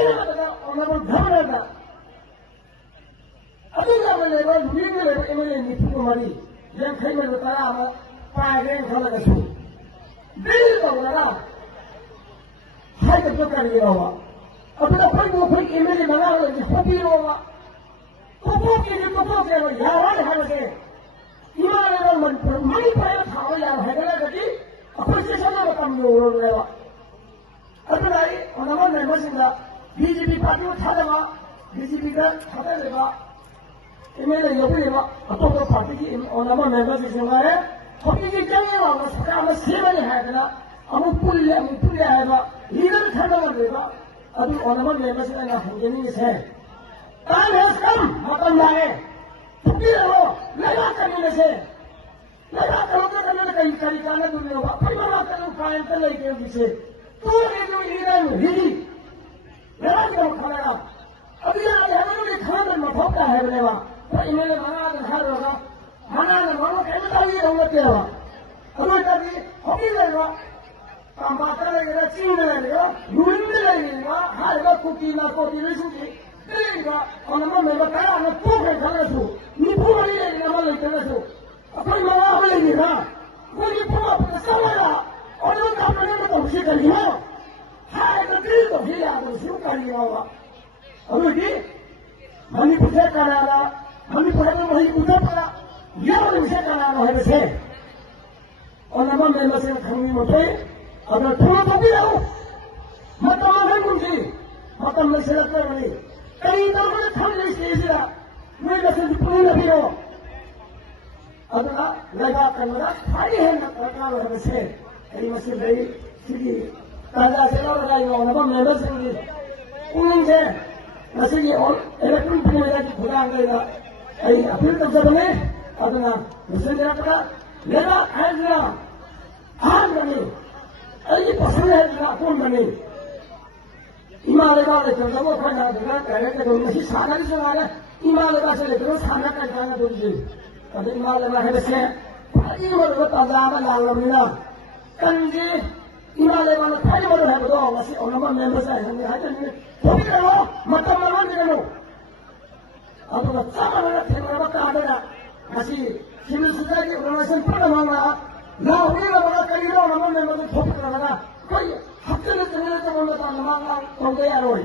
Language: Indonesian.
Pina Honorable Governor. Abdullah level, legal level, Emily Nitumari, then came to Tarama, 5 grand for the school. Bill of the high the book and Yova. Up to the point of quick image in the hour is Hopilova. Popoki, Yaran had a day. You are money players, how you have had a position of a communal. Abdullah, on the one members in the BGP party of Talama, BGP Talama. Email Yoga, a total party on our members is in there. Hopping General was a 7 Hagana, Amupulia, leader Tanama River, on our members in his head. Time has come, Matamare. To be a law, let us come in the head. Let us look at another Caricana to know what Pimaka find the lake of the say. 2 million, really. Let us go, Canada. Abia, I have only come and Mapoka have never. Email Manan Haroga, Manan, one can tell you on the table. Other Hopila, Pambata, China, Yunila, Hara cookie, Narcotilism, on a moment of time, a poor Telesu, Nipuri and Namali Telesu. Upon Mala, when you pull up the Sawara, or the government of Chicago, hide the field of Hila, the Sukariola. Already, Manipur Canada. Manipur वही उधर पड़ा यह उसे कराना है वैसे और नमन में मसे खंगी मते अगर थोड़ा तो भी आओ मतलब है मुझे मतलब में से लगता है कहीं तो मुझे थम नहीं सीधा मैं मसे पूरी नहीं हो अगर लगा करना खाली है ना करना है वैसे कहीं मसे भाई सीधी ताजा से ना लगाएगा नमन में मसे उनसे मसे ये और इलेक्ट्रॉनिक पूरी की खुदा आएगा Ay, apil to sa bani, ato na, gusto nila ka, nila, ay nila, ahan bani, ay ipasaya nila akong bani. Imalaga ulit, yung tamo pa na, kaya ka doon, nasi sana rin sa nga, imalaga sila, pero sana ka na doon siya. Kasi imalaga na siya, pati mo rin pagdama lalam nila. Kandi, imalaga na tayo mo rin doon, kasi o naman member sa isang nila, hindi ka mo, matamaman din mo. Ato na sama na tingnan mo kaagad kasi sinusunod yung organisasyon pa naman na huli na mga kalinaw naman may mag-topic na kaya hakka na tingnan ito muna sa mga kongkaya roy.